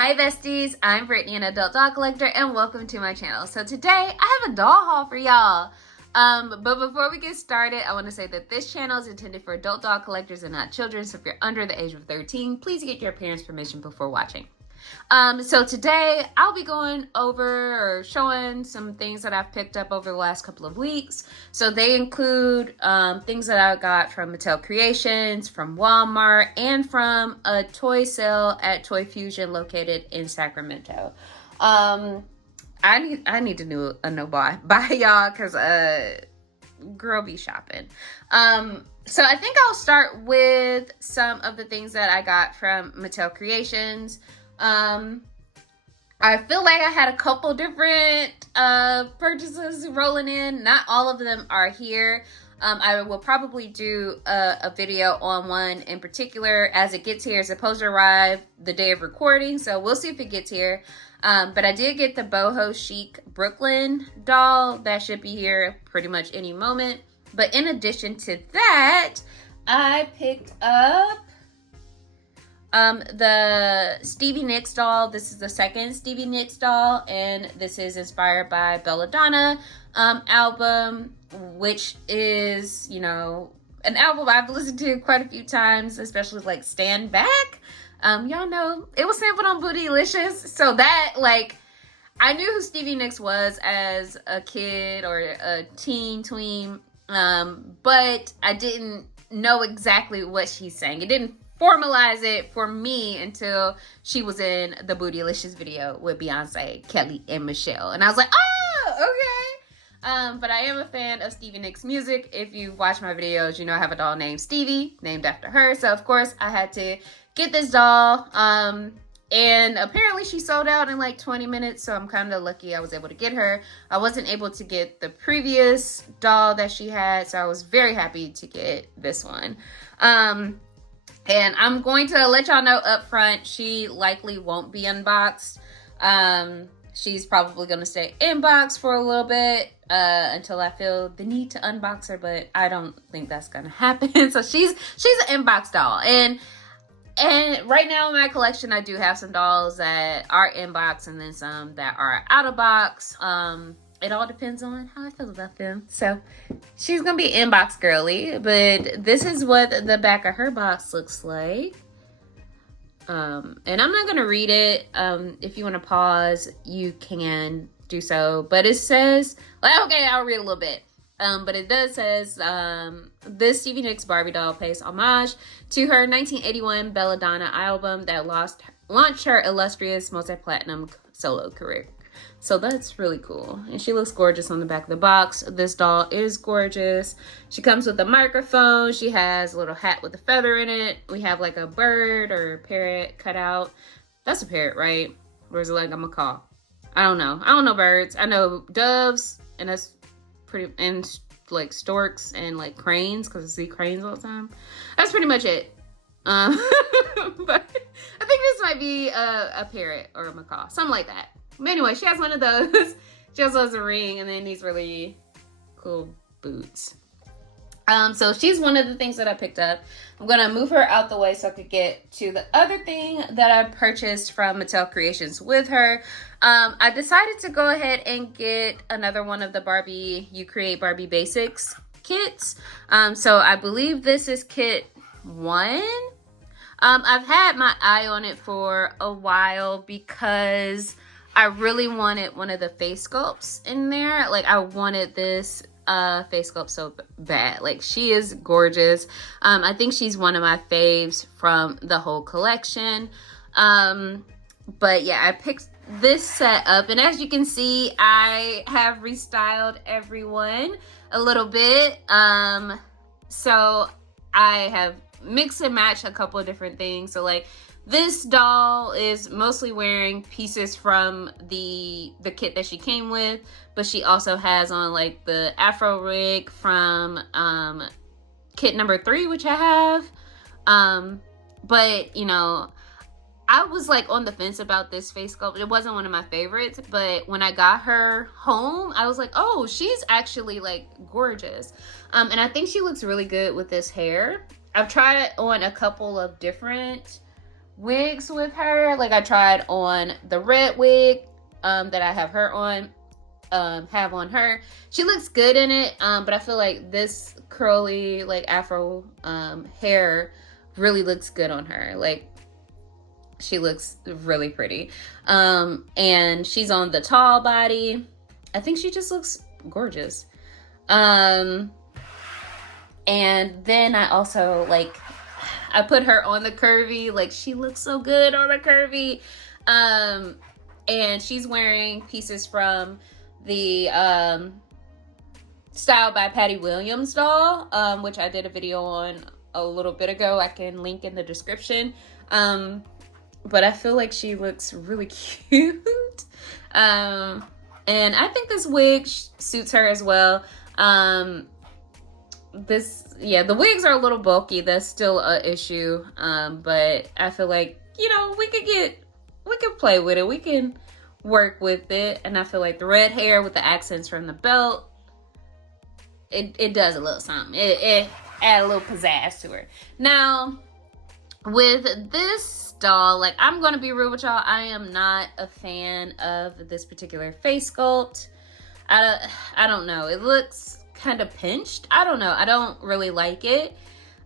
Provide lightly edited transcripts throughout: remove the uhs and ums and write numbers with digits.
Hi besties, I'm Brittany, an adult doll collector, and welcome to my channel. So today I have a doll haul for y'all. But before we get started, I want to say that this channel is intended for adult doll collectors and not children. So if you're under the age of 13, please get your parents' permission before watching. So today I'll be going over or showing some things that I've picked up over the last couple of weeks. So they include things that I got from Mattel Creations, from Walmart, and from a toy sale at Toy Fusion located in Sacramento. I need to do a no buy y'all, because girl be shopping. So I think I'll start with some of the things that I got from Mattel Creations. I feel like I had a couple different purchases rolling in. Not all of them are here. I will probably do a video on one in particular as it gets here. It's supposed to arrive the day of recording, so we'll see if it gets here. But I did get the Boho Chic Brooklyn doll. That should be here pretty much any moment. But in addition to that, I picked up the Stevie Nicks doll. This is the second Stevie Nicks doll, and this is inspired by Belladonna album, which is, you know, an album I've listened to quite a few times, especially like Stand Back. Y'all know it was sampled on Bootylicious, so that, like, I knew who Stevie Nicks was as a kid or a tween, but I didn't know exactly what she sang. It didn't formalize it for me until she was in the Bootylicious video with Beyonce, Kelly, and Michelle. And I was like, oh, okay. But I am a fan of Stevie Nicks music. If you watch my videos, you know I have a doll named Stevie, named after her. So, of course, I had to get this doll. And apparently she sold out in like 20 minutes. So I'm kind of lucky I was able to get her. I wasn't able to get the previous doll that she had. So I was very happy to get this one. And I'm going to let y'all know up front, she likely won't be unboxed. She's probably going to stay inboxed for a little bit until I feel the need to unbox her, but I don't think that's going to happen. So she's an inbox doll. And right now in my collection, I do have some dolls that are inbox and then some that are out of box. It all depends on how I feel about them. So she's going to be inbox girly, but this is what the back of her box looks like. And I'm not going to read it. If you want to pause, you can do so. But it says, well, okay, I'll read a little bit. But it does says, this Stevie Nicks Barbie doll pays homage to her 1981 Belladonna album that launched her illustrious multi-platinum solo career. So that's really cool. And she looks gorgeous on the back of the box. This doll is gorgeous. She comes with a microphone. She has a little hat with a feather in it. We have like a bird or a parrot cut out. That's a parrot, right? Or is it like a macaw? I don't know. I don't know birds. I know doves, and that's pretty, and like storks and like cranes, because I see cranes all the time. That's pretty much it. But I think this might be a parrot or a macaw, something like that. But anyway, she has one of those. She also has a ring and then these really cool boots. So she's one of the things that I picked up. I'm going to move her out the way so I could get to the other thing that I purchased from Mattel Creations with her. I decided to go ahead and get another one of the Barbie You Create Barbie Basics kits. So I believe this is kit 1. I've had my eye on it for a while because I really wanted one of the face sculpts in there. Like, I wanted this face sculpt so bad. Like, she is gorgeous. I think she's one of my faves from the whole collection. But yeah, I picked this set up, and as you can see, I have restyled everyone a little bit. So I have mix and match a couple of different things. So like, this doll is mostly wearing pieces from the kit that she came with, but she also has on like the afro rig from kit number 3, which I have. But you know, I was like on the fence about this face sculpt. It wasn't one of my favorites, but when I got her home, I was like, oh, she's actually like gorgeous. And I think she looks really good with this hair. I've tried it on a couple of different wigs with her. Like I tried on the red wig that I have her on, have on her. She looks good in it, but I feel like this curly like afro hair really looks good on her. Like she looks really pretty. And she's on the tall body. I think she just looks gorgeous. And then I also like, I put her on the curvy. Like she looks so good on the curvy. And she's wearing pieces from the Style by Patty Williams doll, which I did a video on a little bit ago. I can link in the description. But I feel like she looks really cute. And I think this wig suits her as well. The wigs are a little bulky. That's still an issue. But I feel like, you know, we can play with it. We can work with it. And I feel like the red hair with the accents from the belt, it does a little something. It add a little pizzazz to her. Now, with this doll, like, I'm gonna be real with y'all, I am not a fan of this particular face sculpt. I don't know. It looks kind of pinched. I don't know. I don't really like it.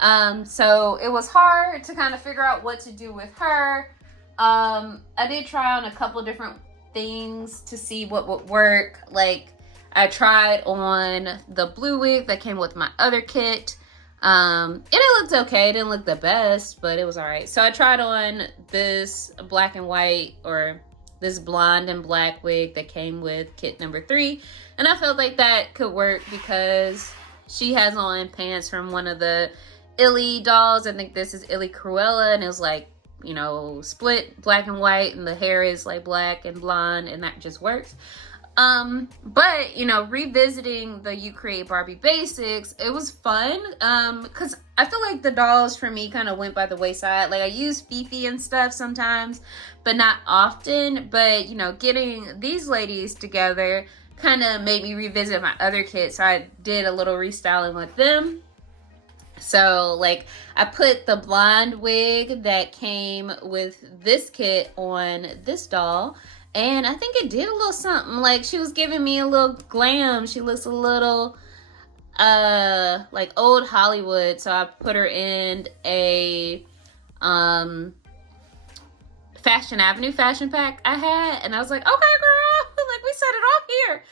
So it was hard to kind of figure out what to do with her. I did try on a couple different things to see what would work. Like, I tried on the blue wig that came with my other kit. It looked okay. It didn't look the best, but it was all right. So I tried on this black and white, or this blonde and black wig that came with kit number 3. And I felt like that could work because she has on pants from one of the Illy dolls. I think this is Illy Cruella, and it was like, you know, split black and white, and the hair is like black and blonde, and that just works. But, you know, revisiting the You Create Barbie basics, it was fun, because I feel like the dolls for me kind of went by the wayside. Like, I use Fifi and stuff sometimes, but not often. But, you know, getting these ladies together kind of made me revisit my other kits, so I did a little restyling with them. So, like, I put the blonde wig that came with this kit on this doll, and I think it did a little something. Like, she was giving me a little glam. She looks a little, like old Hollywood. So I put her in a, Fashion Avenue fashion pack I had. And I was like, okay, girl, like, we set it off here.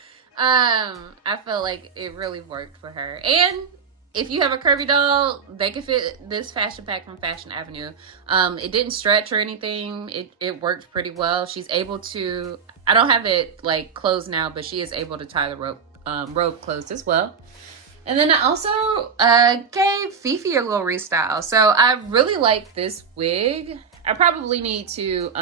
I felt like it really worked for her. And if you have a curvy doll, they can fit this fashion pack from Fashion Avenue. It didn't stretch or anything. It worked pretty well. She's able to, I don't have it like closed now, but she is able to tie the rope closed as well. And then I also gave Fifi a little restyle. So I really like this wig. I probably need to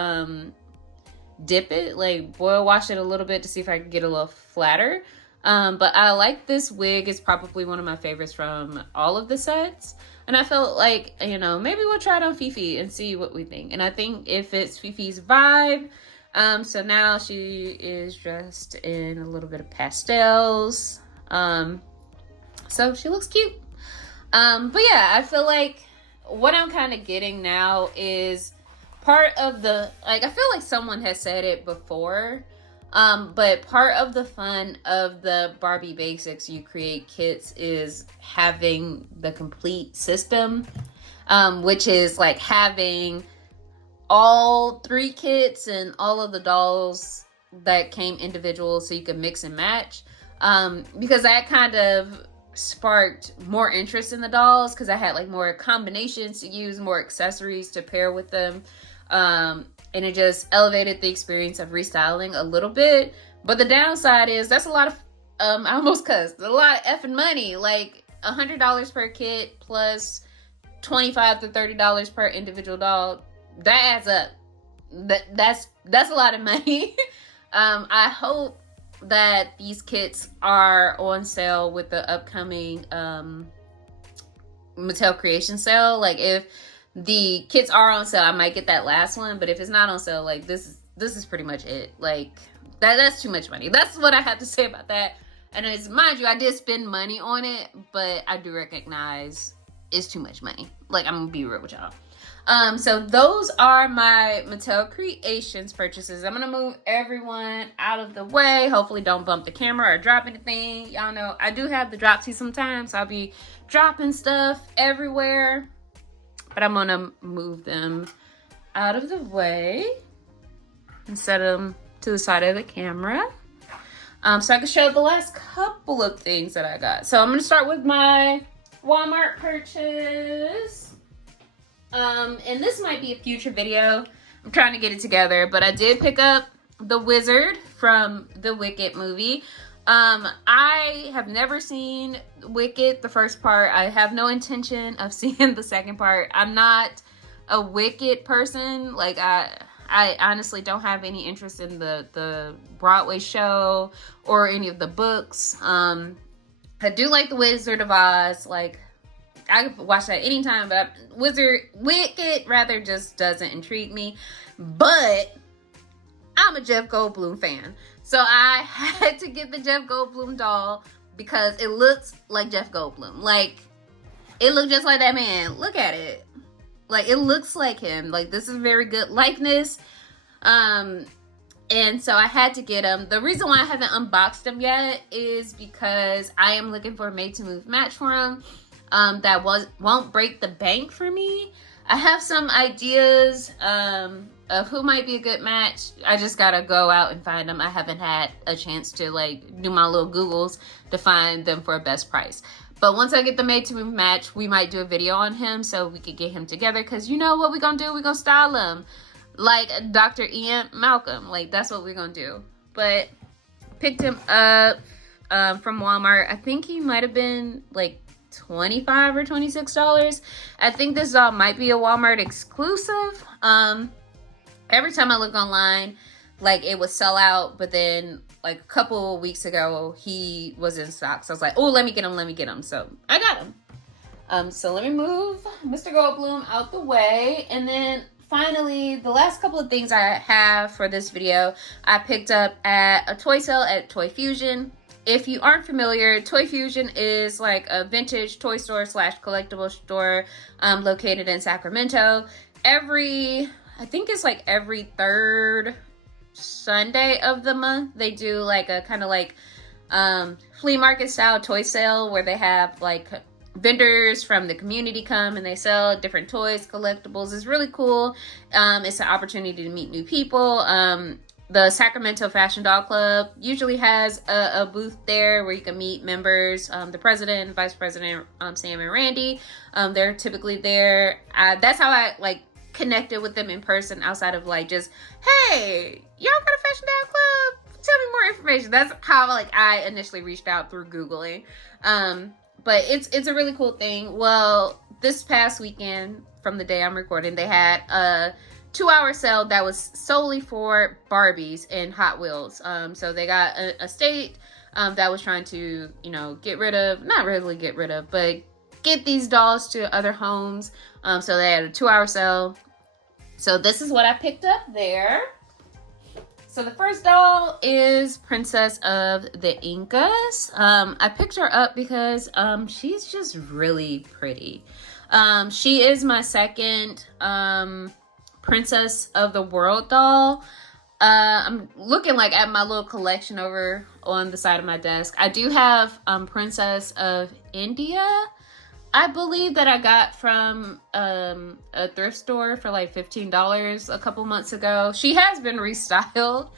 dip it, like boil wash it a little bit to see if I can get a little flatter. But I like this wig. It's probably one of my favorites from all of the sets. And I felt like, you know, maybe we'll try it on Fifi and see what we think. And I think it fits Fifi's vibe. So now she is dressed in a little bit of pastels. So she looks cute. But yeah, I feel like what I'm kind of getting now is part of the, like, I feel like someone has said it before, but part of the fun of the Barbie Basics You Create kits is having the complete system, which is like having all 3 kits and all of the dolls that came individual so you can mix and match, because that kind of sparked more interest in the dolls, because I had like more combinations to use, more accessories to pair with them. And it just elevated the experience of restyling a little bit. But the downside is that's a lot of, I almost cussed, a lot of effing money. Like $100 per kit plus $25 to $30 per individual doll. That adds up. That's a lot of money. I hope that these kits are on sale with the upcoming Mattel Creations sale. Like, if the kits are on sale, I might get that last one, but if it's not on sale, like, this is pretty much it. Like, that's too much money. That's what I have to say about that. And it's, mind you, I did spend money on it, but I do recognize is too much money. Like, I'm gonna be real with y'all. So those are my Mattel Creations purchases. I'm gonna move everyone out of the way. Hopefully don't bump the camera or drop anything. Y'all know I do have the dropsy sometimes, so I'll be dropping stuff everywhere. But I'm gonna move them out of the way and set them to the side of the camera. So I can show the last couple of things that I got. So I'm gonna start with my Walmart purchase. And this might be a future video. I'm trying to get it together, but I did pick up the wizard from the Wicked movie. I have never seen Wicked, the first part. I have no intention of seeing the second part. I'm not a Wicked person. Like, I honestly don't have any interest in the Broadway show or any of the books. I do like the Wizard of Oz. Like, I could watch that anytime, but Wicked rather just doesn't intrigue me. But I'm a Jeff Goldblum fan, so I had to get the Jeff Goldblum doll because it looks like Jeff Goldblum. Like, it looked just like that man. Look at it. Like, it looks like him. Like, this is very good likeness. And so I had to get him. The reason why I haven't unboxed him yet is because I am looking for a made-to-move match for him. That won't break the bank for me. I have some ideas of who might be a good match. I just gotta go out and find them. I haven't had a chance to like do my little Googles to find them for a best price. But once I get the made to move match, we might do a video on him so we could get him together. Because you know what we're gonna do? We're gonna style him like Dr. Ian Malcolm. Like, that's what we're gonna do. But picked him up from Walmart. I think he might have been like $25 or $26. I think this doll might be a Walmart exclusive. Every time I look online, like, it would sell out, but then like a couple weeks ago he was in stock, so I was like, oh, let me get him. So I got him. So let me move Mr. Goldblum out the way, and then finally the last couple of things I have for this video I picked up at a toy sale at Toy Fusion. If you aren't familiar, Toy Fusion is like a vintage toy store / collectible store located in Sacramento. I think it's like every third Sunday of the month, they do like a kind of like flea market style toy sale where they have like vendors from the community come and they sell different toys, collectibles. It's really cool. It's an opportunity to meet new people. The Sacramento Fashion Doll Club usually has a booth there where you can meet members, the president, vice president, Sam and Randy. They're typically there. That's how I like connected with them in person, outside of like just, hey, y'all got a Fashion Doll Club? Tell me more information. That's how like I initially reached out through Googling. But it's a really cool thing. Well, this past weekend, from the day I'm recording, they had a 2-hour sale that was solely for Barbies and Hot Wheels. So they got a state that was trying to, you know, not really get rid of, but get these dolls to other homes. So they had a 2-hour sale. So this is what I picked up there. So the first doll is Princess of the Incas. I picked her up because she's just really pretty. She is my second Princess of the World doll. I'm looking like at my little collection over on the side of my desk. I do have Princess of India. I believe that I got from a thrift store for like $15 a couple months ago. She has been restyled.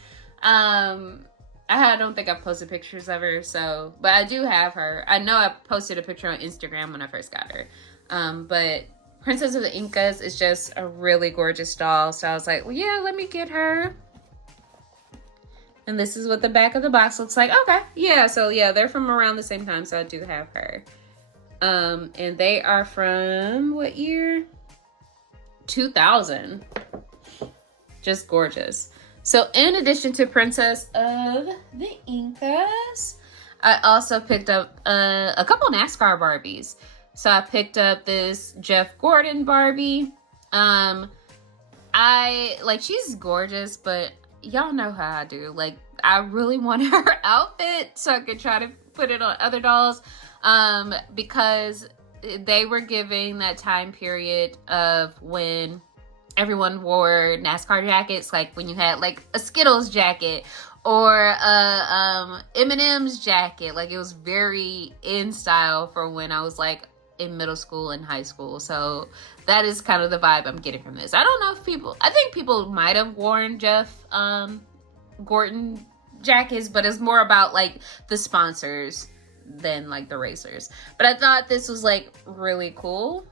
I don't think I've posted pictures of her, so, but I do have her. I know I posted a picture on Instagram when I first got her. But Princess of the Incas is just a really gorgeous doll. So I was like, well, yeah, let me get her. And this is what the back of the box looks like. Okay, yeah, so yeah, they're from around the same time, so I do have her. And they are from what year? 2000. Just gorgeous. So in addition to Princess of the Incas, I also picked up a couple NASCAR Barbies. So I picked up this Jeff Gordon Barbie. She's gorgeous, but y'all know how I do. Like, I really want her outfit so I could try to put it on other dolls. Because they were giving that time period of when everyone wore NASCAR jackets, like when you had like a Skittles jacket or a M&M's jacket. Like it was very in style for when I was like in middle school and high school. So that is kind of the vibe I'm getting from this. I don't know if I think people might have worn Jeff Gordon jackets, but it's more about like the sponsors than like the racers. But I thought this was like really cool.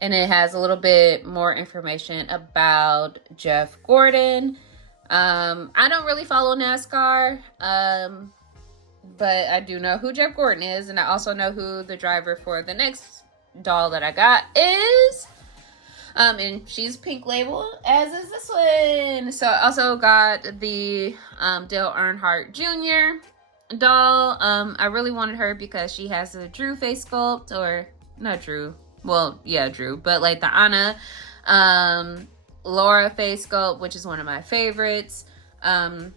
And it has a little bit more information about Jeff Gordon. I don't really follow NASCAR, but I do know who Jeff Gordon is, and I also know who the driver for the next doll that I got is. And she's pink label, as is this one. So I also got the Dale Earnhardt Jr. doll. I really wanted her because she has a Drew face sculpt, or not Drew. Well, yeah, Drew, but like the Anna Laura face sculpt, which is one of my favorites. And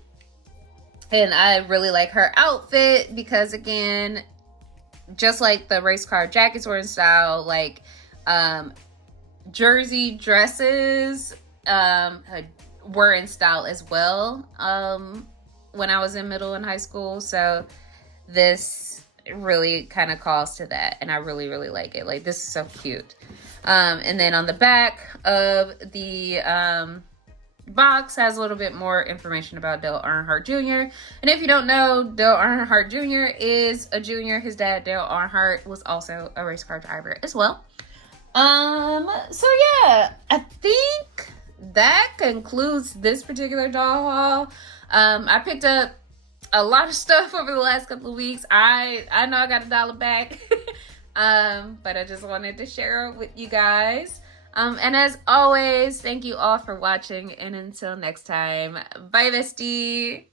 I really like her outfit because, again, just like the race car jackets were in style, like jersey dresses were in style as well when I was in middle and high school. So this really kind of calls to that, and I really like it. Like, this is so cute. And then on the back of the box has a little bit more information about Dale Earnhardt Jr. And if you don't know, Dale Earnhardt Jr. is a junior. His dad, Dale Earnhardt, was also a race car driver as well. So yeah, I think that concludes this particular doll haul. I picked up a lot of stuff over the last couple of weeks. I know I got $1 back, but I just wanted to share it with you guys. And as always, thank you all for watching, and until next time, bye bestie.